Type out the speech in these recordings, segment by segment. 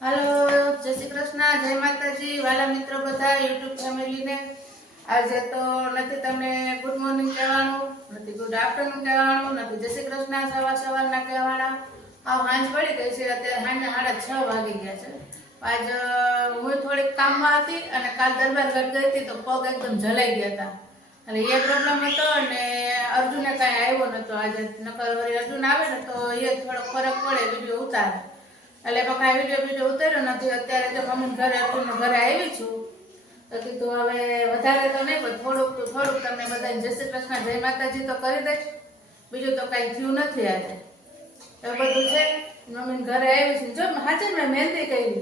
હાલો, જય શ્રી કૃષ્ણ, જય માતાજી, વાલા મિત્રો બધા યુટ્યુબ ફેમિલીને. આજે તો નથી તમને ગુડ મોર્નિંગ કહેવાનું, નથી ગુડ આફ્ટરનૂન કહેવાનું, નથી જય શ્રી કૃષ્ણ સવારના કહેવાના. સાંજ પડી ગઈ છે, અત્યારે સાંજના 6:30 વાગી ગયા છે. આજ હું થોડીક કામમાં હતી અને કાલ દરબારગઢ ગઈ હતી તો પગ એકદમ જલાઈ ગયા હતા. એટલે એ પ્રોબ્લેમ હતો અને અર્જુને કાંઈ આવ્યો નહોતો આજે. નકર વળી અર્જુન આવે ને તો એ થોડોક ફરક પડે, વિડીયો ઉતારે. એટલે એમાં કાંઈ વિડીયો ઉતાર્યો નથી. અત્યારે તો મમ્મી ઘરે અર્જુનના ઘરે આવી છું તો કીધું હવે વધારે તો નહીં પણ થોડુંક તમને બધાને જય શ્રી કૃષ્ણ જય માતાજી તો કરી દઈશ. બીજું તો કાંઈ થયું નથી આજે. એવું બધું છે. મમ્મી ઘરે આવી છે. જો હાચે મેં મહેંદી કરી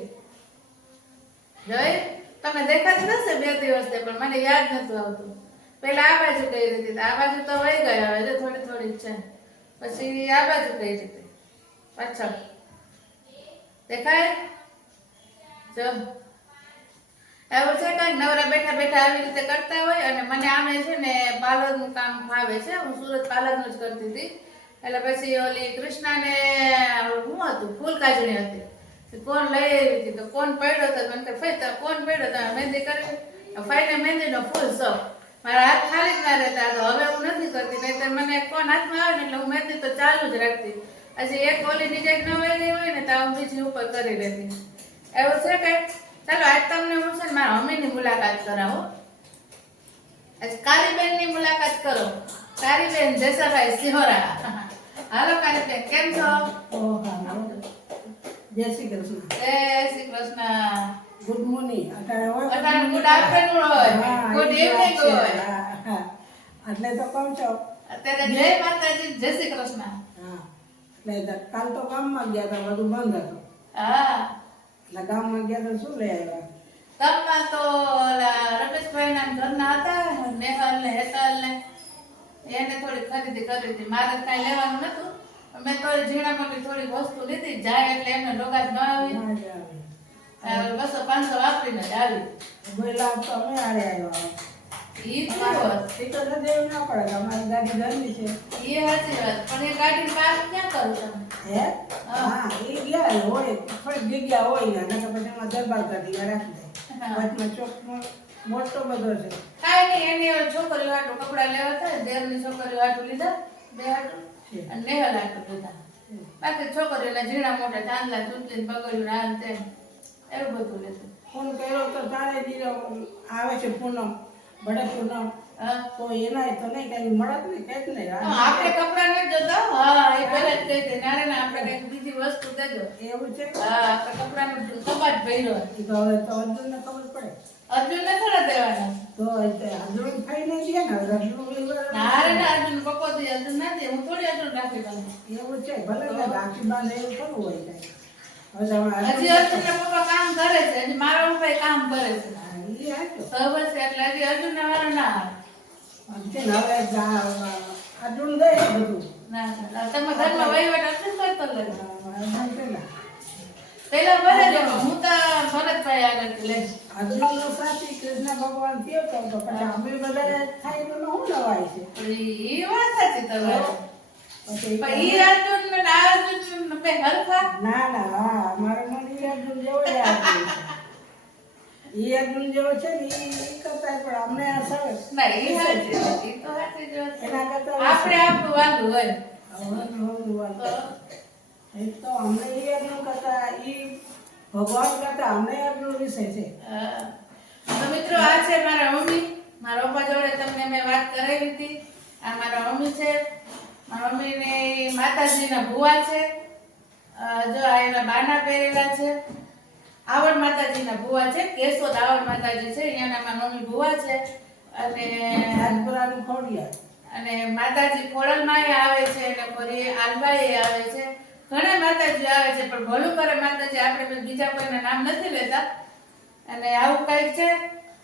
જોઈ, તમને દેખાતી હશે 2 દિવસથી, પણ મને યાદ નતું આવતું. પેલા આ બાજુ કરી હતી, આ બાજુ તો વહી ગયા, હવે થોડી છે. પછી આ બાજુ કરી હતી પાછળ દેખાય. જો એવું છે કઈ નવરા બેઠા બેઠા આવી રીતે કરતા હોય. અને મને આમે છે ને પાર્લરનું કામ ફાવે છે. હું સુરત પાર્લરનું જ કરતી હતી. એટલે પછી ઓલી કૃષ્ણાને શું હતું, ફૂલ કાજણી હતી, કોણ લઈ આવી હતી તો કોણ પડ્યો હતો. મને ફઈ તો કોણ પડ્યો તમે મહેંદી કરી. ફઈને મહેંદીનો ફૂલ શોખ. મારા હાથ ખાલી જ ના રહેતા. તો હવે હું નથી કરતી, નહીં મને કોણ હાથમાં આવે ને એટલે હું મહેંદી તો ચાલુ જ રાખતી. હજી એક ઓલી ડિઝાઇન ન વહી ગઈ હોય ને તો હું બીજી ઉપર કરી લેતી. એવું છે કઈ. ચાલો આજ તમને હું છે ને મારા મમ્મીની મુલાકાત કરાવું. આજ કારીબેનની મુલાકાત કરો. કારીબેન જસાભાઈ સિહોરા. હાલો કારીબેન, કેમ છો? જય શ્રી કૃષ્ણ. જય શ્રી કૃષ્ણ. Good morning. અત્યારે ગુડ આફ્ટરનૂન હોય, ગુડ ઇવનિંગ હોય. એટલે તો કહું છો. અત્યારે જય માતાજી, જય શ્રી કૃષ્ણ. હા, એટલે કાલ તો ગામમાં ગયા હતા, બધું બંધ હતું. હા, એટલે ગામમાં ગયા તો શું લઈ આવ્યા? ગામમાં તો રમેશભાઈના ઘરના હતા, નેહલ ને હેતલ ને એને થોડી ખરીદી કરી હતી. મારે કાંઈ લેવાનું નતું, મેં તો ઝીણા મોટી થોડી વસ્તુ લીધી. જાય એટલે એમને ડોગાજ ન આવી, 200-500 વાપરીને જ આવી. બોલા તો અમે આડે આવ્યા. ઈ બરાબર, એ તો દેવું ના પડે, અમારી ગાડી ઘરની છે. એ સાચી વાત. પણ એ ગાડી પાસ ક્યાં કરું તમે? હે? હા, એ ગયા હોય, થોડી જગ્યા હોય ને નકર પછી એમાં દરબાર કાઢી રાખી દે. વચમાં ચોકમાં મોટો બધો છે. કાંઈ નહીં, એની છોકરીઓ હાટું કપડાં લેવા થાય, દેરની છોકરીઓ હાટું લીધા, 2 હાટું અને નેહલ હાટું લીધા. બાકી છોકરીઓને ઝીણા મોટા ચાંદલા ચૂંટલી બગડ્યું આમ તેમ એવું બધું લીધું. ફોન કર્યો તો તારે દીરો આવે છે પૂનમ, બડે પૂનમ. તો એના તો નહીં કઈ મળત નહીં, કઈ જ નહીં. આપણે કપડાં નથી જોતા. હા, એ પહેલા જ કહી દે નારે ના આપણે કઈક બીજી વસ્તુ દેજો. એવું છે. હા, આપણે કપડાનો કબાટ ભર્યો. એ તો હવે તો અર્જુનને ખબર પડે. અર્જુનને થોડા દેવાના. તો અર્જુન ખાઈ નહીં દે ને અર્જુન. નારે ના અર્જુન પકોતી અર્જુન નથી. હું થોડી અર્જુન રાખી દઉં. એવું છે. ભલે રાખી બાંધે એવું કરવું હોય કઈ. હજી અર્જુનના પપ્પા કામ કરે છે, હજી મારા પપ્પા કામ કરે છે. એ હાચું. ખબર છે એટલે હજી અર્જુનને વારો ના આવે. હવે અર્જુન દે બધું. ના તમે ઘરમાં વહીવટ અર્જુન કરતો લેજો. પેલા પેલા ભલે જો હું તો ભરતભાઈ આગળથી લઈશ. અર્જુનનો સાથી કૃષ્ણ ભગવાન થયો તો પછી અમે બધા થાય તો શું નવાય છે. ઈ વાત સાચી તમારી. પણ ઈ અર્જુન ને આ અર્જુન બે હરખા. ના ના, હા મારો મન ઈ અર્જુન જેવો જ આવે. ઈ અર્જુન જેવો છે ને ઈ કરતા પણ અમને આ સરસ. ના ઈ સાચી વાત. ઈ તો સાચી જ વાત. એના કરતા આપણે આપણું વાલું હોય. એ તો અમને ઈ અર્જુન કરતા ઈ ભગવાન કરતા અમને અર્જુન વિશે છે. તો મિત્રો આ છે મારા મમ્મી. મારા પપ્પા જોડે તમને મેં વાત કરાવી હતી. આ મારા મમ્મી છે. મારા મમ્મીને માતાજીના ભુવા છે. જો આ એના બાના પહેરેલા છે. આવડ માતાજીના ભુવા છે. કેશોદ આવડ માતાજી છે, અહીંયાના મારા મમ્મી ભુવા છે. અને રાજપુરાની ખોડિયાર અને માતાજી ખોડલમાં આવે છે અને ફરી આલબાઈ આવે છે. ઘણા માતાજી આવે છે પણ ભલું કરે માતાજી, આપણે બીજા કોઈના નામ નથી લેતા. અને આવું કઈક છે.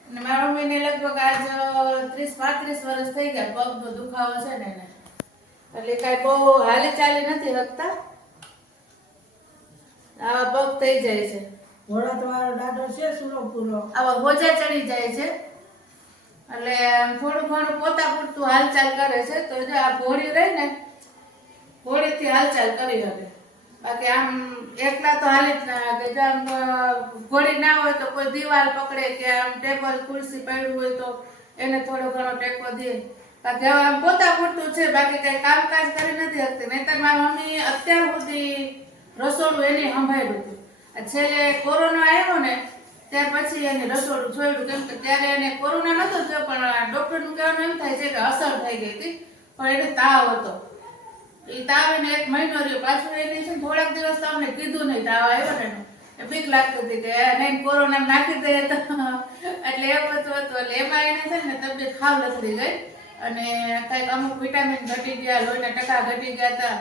અને મારા મમ્મીને લગભગ આજ 30-35 વર્ષ થઈ ગયા. પગનો દુખાવો છે ને એને, એટલે કઈ બહુ હાલી ચાલી નથી શકતા. આવા પગ થઈ જાય છે. ઘોડા તમારો દાદો છે સુરો પૂરો આવા હોજા ચડી જાય છે. એટલે થોડું ઘણું પોતા પૂરતું હાલચાલ કરે છે. તો જો આ ઘોડી રહી ને, ઘોડીથી હાલચાલ કરી શકે. બાકી આમ એકલા તો હાલે જ ના કે આમ ઘોડી ના હોય તો કોઈ દિવાલ પકડે કે આમ ટેબલ ખુરશી પડ્યું હોય તો એને થોડો ઘણો ટેકો દે બાકી હવે આમ પોતા પૂરતું છે બાકી કઈ કામકાજ કરી નથી શકતી નહીંતર મારી મમ્મી અત્યાર સુધી રસોડું એને સંભાળ્યું હતું આ છેલ્લે કોરોના આવ્યો ને ત્યાર પછી એને રસોડું છોડ્યું કેમ કે ત્યારે એને કોરોના નતો થયો પણ ડોક્ટરનું કહેવાનું એમ થાય છે કે અસર થઈ ગઈ હતી પણ એને તાવ હતો એ તાવ એને 1 મહિનો રહ્યો પાછું એને છે ને થોડાક દિવસ તો અમને કીધું નહીં તાવ આવ્યો ને એ બીક લાગતી હતી કે નહીં કોરોના નાખી દે તો એટલે એ બધું હતું એટલે એમાં એને છે ને તબિયત ખાવ લથડી ગઈ અને કંઈક અમુક વિટામિન ઘટી ગયા લોહીના ટકા ઘટી ગયા હતા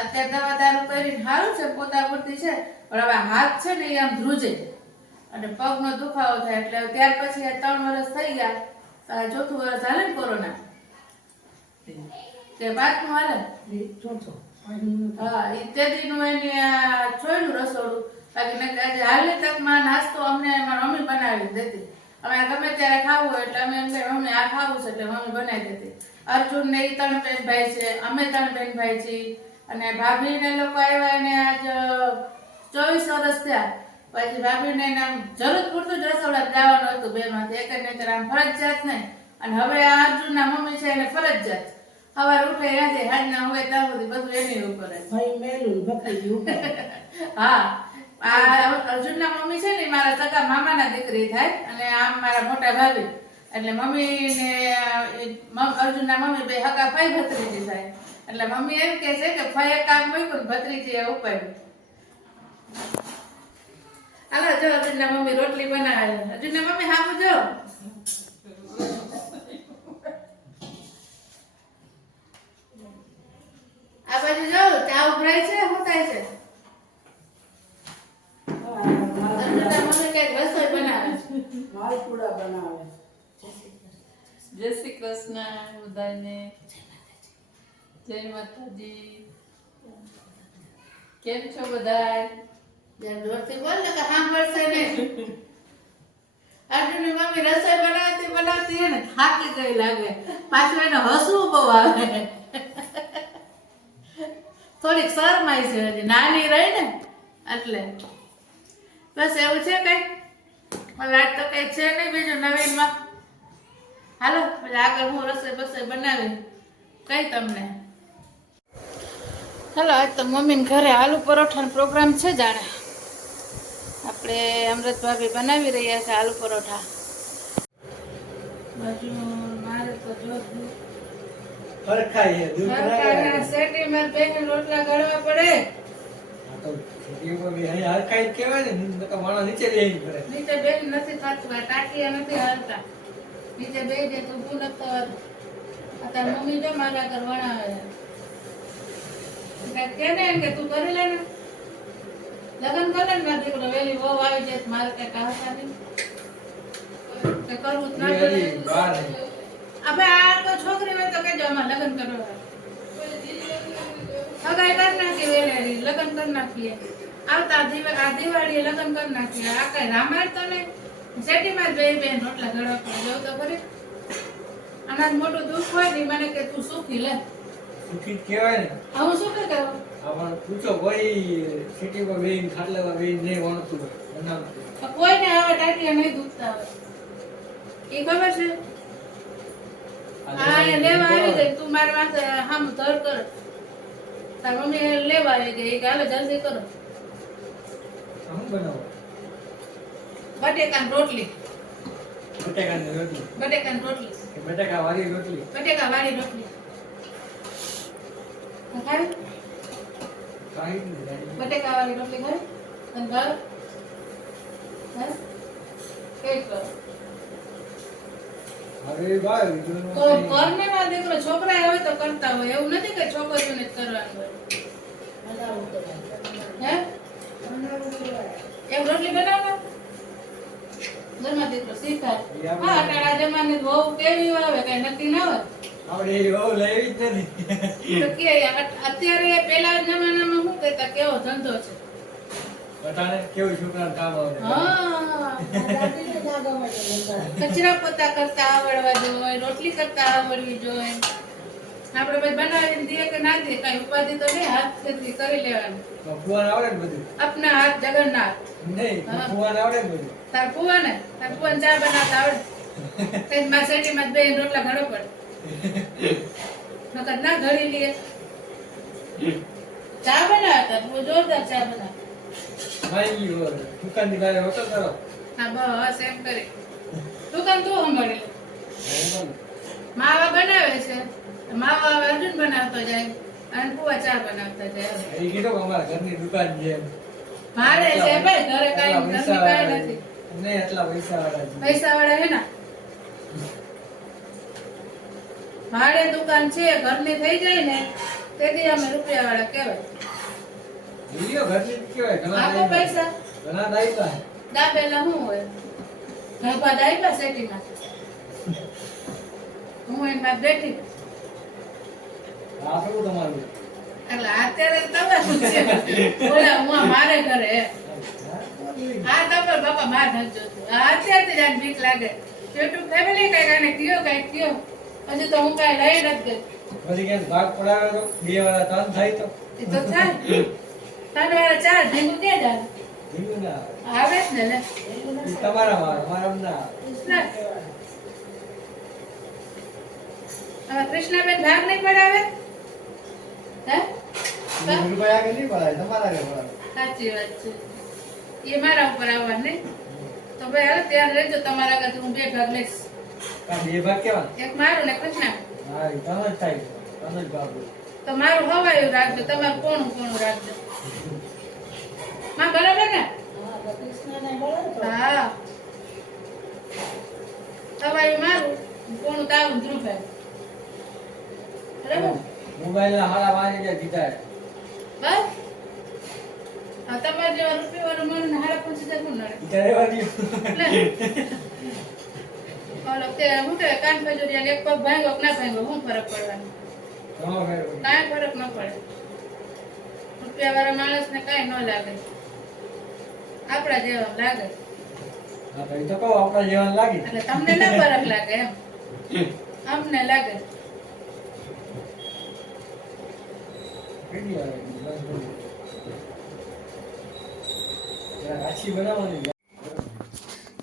અત્યારે દવા દારૂ કરીને સારું છે પોતા પૂરતી છે પણ હવે હાથ છે ને એ આમ ધ્રુજે અને પગનો દુખાવો થાય એટલે ત્યાર પછી આ 3 વર્ષ થઈ ગયા ચોથું વર્ષ હાલે ને કોરોના તે 5મું હાલે ચોથો હા એ તેદીનું એને છોડ્યું રસોડું બાકી નકર આજે હાલની તકમાં નાસ્તો અમને મારી મમ્મી બનાવી દેતી અમે ગમે ત્યારે ખાવું હોય એટલે અમે એમ કહીએ મમ્મી આ ખાવું છે એટલે મમ્મી બનાવી દેતી અર્જુન ને ઈ 3 બેન ભાઈ છે અમે 3 બેન ભાઈ છીએ અને ભાભી ને લોકો આવ્યા એને આજ 24 વર્ષ થયા પછી ભાભીને આમ જરૂર પૂરતું જ રસોડા જવાનું હતું બેમાંથી એક જ નહીતર આમ ફરજિયાત નહીં અને હવે આ અર્જુનના મમ્મી છે એને ફરજિયાત સવાર ઉઠે આજે હાજના હોય ત્યાં સુધી બધું એની ઉપર જ ભાઈ મેલું ભક્તિ ઉપર હા આ અર્જુનના મમ્મી છે ને ઈ મારા સગા મામાના દીકરી થાય અને આમ મારા મોટા ભાભી એટલે મમ્મી ને અર્જુનના મમ્મી બે હગા ફાઈ ભત્રીજી થાય એટલે મમ્મી એમ કહે છે કે ફાઈ કામ મૂક્યું ભત્રીજી એ ઉપાડ્યું હાલો જો અર્જુનના મમ્મી રોટલી બનાવે અર્જુનના મમ્મી હામું જો આ બાજુ જો ચા ઉભરાય છે શું થાય છે અર્જુનના મમ્મી કઈક રસોઈ બનાવે માલપુડા બનાવે જય શ્રી કૃષ્ણ બધાને જય માતાજી કેમ છો બધા જરા જોરથી બોલ ને કે સાંભળશે નહીં અર્જુનની મમ્મી રસોઈ બનાવતી હે ને થાકી ગઈ લાગે પાછું એને હસવું બહુ આવે થોડીક શરમાય છે હજી નાની રહી ને એટલે બસ એવું છે કઈ મને આજ તો કઈ છે નહીં બીજું નવીનમાં હાલો પછી આગળ હું રસોઈ બનાવી કઈ તમને ચાલો આજ તો મમ્મીને ઘરે આલુ પરોઠાનો પ્રોગ્રામ છે જાણે આપણે અમૃત ભાભી બનાવી રહ્યા છે આલુ પરોઠા બાજુ મારે તો જો હરખાય દૂધ હરખાના સેટીમાં બેન રોટલા ઘડવા પડે હરખાય કેવાય ને તો માણસ નીચે બેહી કરે નીચે બેન નથી થતું આ ટાટિયા નથી હાલતા નીચે બેહી જાય તો ઊભું નથી થતું અત્યારે મમ્મી જો મારા ઘર વણાવે છે કે ને એમ કે તું કરી લે ને લગન કરે ને મારો દીકરો વેલી વહુ આવી જાય તો મારે કઈ કહતા નહીં કે કરવું જ ના પડે બહાર હવે આ તો છોકરી હોય તો કહેજો અમારે લગ્ન કરવા સગાઈ કરી નાખી વેલેરી લગ્ન કરી નાખીએ આવતા આ દિવાળીએ લગ્ન કરી નાખીએ આ કઈ રામાયણ તો નહીં શેટીમાં જ બે બેન રોટલા ઘડવા પડે જવું તો ખરી આના મોટું દુઃખ હોય ને મને કે તું સુખી લે સુખી કહેવાય ને હું શું કરું આપણ પૂછો કોઈ સિટીમાં બેન ખાટલામાં બેન નહીં વણતું બનાવતું કોઈને હવે ટાટિયા નહીં દુખતા હોય એ ખબર છે હા એ લેવા આવી ગઈ તું મારી પાસે હામ ધર કર તાર મમ્મી લેવા આવી ગઈ કે હાલો જલ્દી કરો શું બનાવો બટેકાની રોટલી બટાકાની રોટલી બટેકાની રોટલી કે બટાકા વાળી રોટલી બટેકા વાળી રોટલી ખાવી કાંઈ નહીં બટેકા વાળી રોટલી ખાવી અને ઘર કઈ કરો હવે ભાઈ તો બીજું ઘરને માં દીકરો છોકરા હવે તો કરતા હોય એવું નથી કે છોકરીઓને જ કરવાનું હોય હે એક રોટલી બનાવો ઘરમાં દીકરો શીખાય હા અટાણા જમાને બહુ કેવી આવે કઈ નક્કી ના હોય આપણે એ બહુ લેવી જ નથી તો કે અત્યારે પેલા જમાનામાં શું કહેતા કેવો ધંધો છે બટાને કેવું છોકરાને કામ આવે હા કચરા પોતા કરતા આવડવા જોઈએ રોટલી કરતા આવડવી જોઈએ આપણે પછી બનાવીને દઈએ કે ના દઈએ કઈ ઉપાધિ તો નહીં, હાથથી કરી લેવાનું. ફુવાન આવડે ને બધું? આપના હાથ જગન્નાથ. નહીં, ફુવાન આવડે ને બધું? તાર ફુવાને ચા બનાવતા આવડે? કઈ માર સેટીમાં બે રોટલા ઘડો પડે નકર ના ઘડી લઈએ. ચા બનાવતા બહુ જોરદાર ચા બનાવ. ભાઈ દુકાનની બારે હોટલ કરો. હા બસ એમ કરી દુકાન તું સંભાળી લે. માવા બનાવે છે, માવા અર્જુન બનાવતો જાય અને પુવા ચા બનાવતા જાય. એ કીધું કે અમારા ઘરની દુકાન છે એમ. ભાડે છે ભાઈ, ઘરે કાંઈ ઘરની કાંઈ નથી. નહીં, એટલા પૈસા વાળા છે. પૈસા વાળા હે ને ભાડે દુકાન છે, ઘરની થઈ જાય ને તેથી અમે રૂપિયા વાળા કહેવાય. વિડીયો ઘરની જ કહેવાય. ઘણા આપો દાયકા. પૈસા ઘણા દાયકા. દાબેલા શું હોય ઘરપા દાયકા સેટીમાં હું એની પાસે બેઠી આ શું તમારું? એટલે અત્યારે તમારું છે બોલા હું મારે ઘરે હે. હા તમાર બાપા માર નથી જોતું. આ અત્યારથી જ આને બીક લાગે. યુટ્યુબ ફેમિલી કઈ કયો પછી તો હું કઈ લઈ નથી ગઈ. પછી ક્યાંક ભાગ પડાવે તો 2 વાર 3 થાય તો એ તો થાય 3 વાર 4 ભેગું ક્યાં જાય જીવું ના આવે જ ને લે. ઈ તમારા વાર, મારા ના. કૃષ્ણ હવે કૃષ્ણાબેન ભાગ નહીં પડાવે હે રૂપિયા કે નહીં પડાય, તમારા કે પડાય. સાચી વાત છે. એ મારા ઉપર આવવા નહીં તો ભાઈ હાલ ત્યાં રહેજો. તમારા આગળ હું 2 ભાગ લઈશ. કા 2 ભાગ કેવા? એક મારું ને કૃષ્ણા. હા, ઈ તમે જ થાય. તમે જ ભાગ લો. તો મારું હવાયું રાખજો, તમારું કોણું રાખજો. માં બરાબર ને? હા હવાયું મારું, કોણું તારું ધ્રુવભાઈ. બરાબર મોબાઈલના હારા 5000 દીધા છે. બસ હા તમારે જેવા રૂપિયા વાળું મને હાડા 5000 કોણ નડે? ઈ તો રહેવા દ્યો. લે. ઓલો તે હું કે કાન ખજૂરિયા એક પગ ભાંગ્યો કે ના ભાંગ્યો શું ફરક પડવાનો? ઘણો ફેર પડે. કાંઈ ફરક ન પડે. રૂપિયા વાળા માણસને કાંઈ ન લાગે, આપણા જેવા લાગે. હા, તો ઈ તો કહું આપણા જેવા લાગી. એટલે તમને ના ફરક લાગે એમ, અમને લાગે. કેટલી વાર આવી? બસ બોલો. જરા રાશિ બનાવવાની.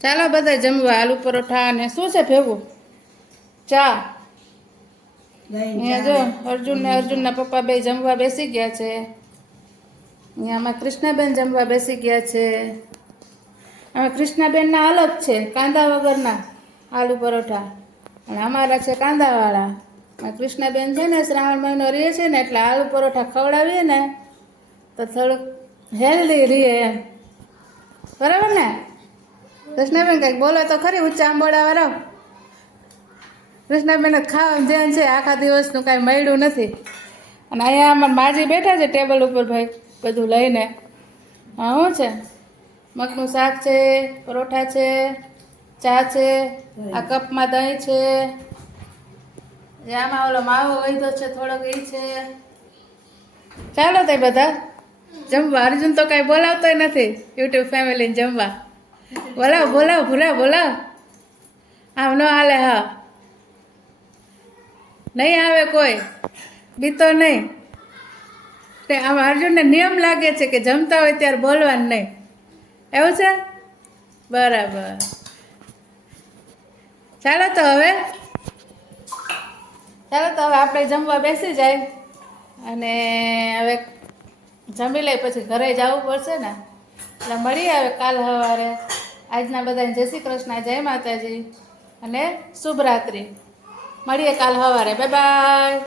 ચાલો બધા જમવા. આલુ પરોઠા અને શું છે ભેગું? ચા. અહીંયા જો અર્જુનના પપ્પા બે જમવા બેસી ગયા છે. અહીંયામાં કૃષ્ણાબેન જમવા બેસી ગયા છે. આમાં કૃષ્ણાબેનના અલગ છે, કાંદા વગરના આલુ પરોઠા, અને અમારા છે કાંદાવાળા. કૃષ્ણાબેન છે ને શ્રાવણ મહિનો રહે છે ને એટલે આલુ પરોઠા ખવડાવીએ ને તો થોડુંક હેલ્ધી રહીએ એમ. બરાબર ને કૃષ્ણાબેન? કંઈક બોલો તો ખરી, ઊંચા આંબોડાવાળા. કૃષ્ણાબેન ખાવાનું ધ્યાન છે, આખા દિવસનું કાંઈ મળ્યું નથી. અને અહીંયા અમારા માજી બેઠા છે ટેબલ ઉપર ભાઈ બધું લઈને. હા શું છે? મગનું શાક છે, પરોઠા છે, ચા છે, આ કપમાં દહીં છે, આમાં ઓલો માવો વહીધો છે થોડોક એ છે. ચાલો તે બધા જમવા. અર્જુન તો કાંઈ બોલાવતોય નથી યુટ્યુબ ફેમિલીને જમવા. બોલાવ બોલાવ. આમ ન હાલે. હા નહીં આવે કોઈ, બીતો નહીં. તે આમ અર્જુનને નિયમ લાગે છે કે જમતા હોય ત્યારે બોલવાનું નહીં. એવું છે? બરાબર. ચાલો તો હવે આપણે જમવા બેસી જાય અને હવે જમી લઈ પછી ઘરે જવું પડશે ને. એટલે મળીએ હવે કાલ સવારે. આજના બધાને જય શ્રી કૃષ્ણ, જય માતાજી અને શુભ રાત્રિ. મળીએ કાલ સવારે. Bye bye.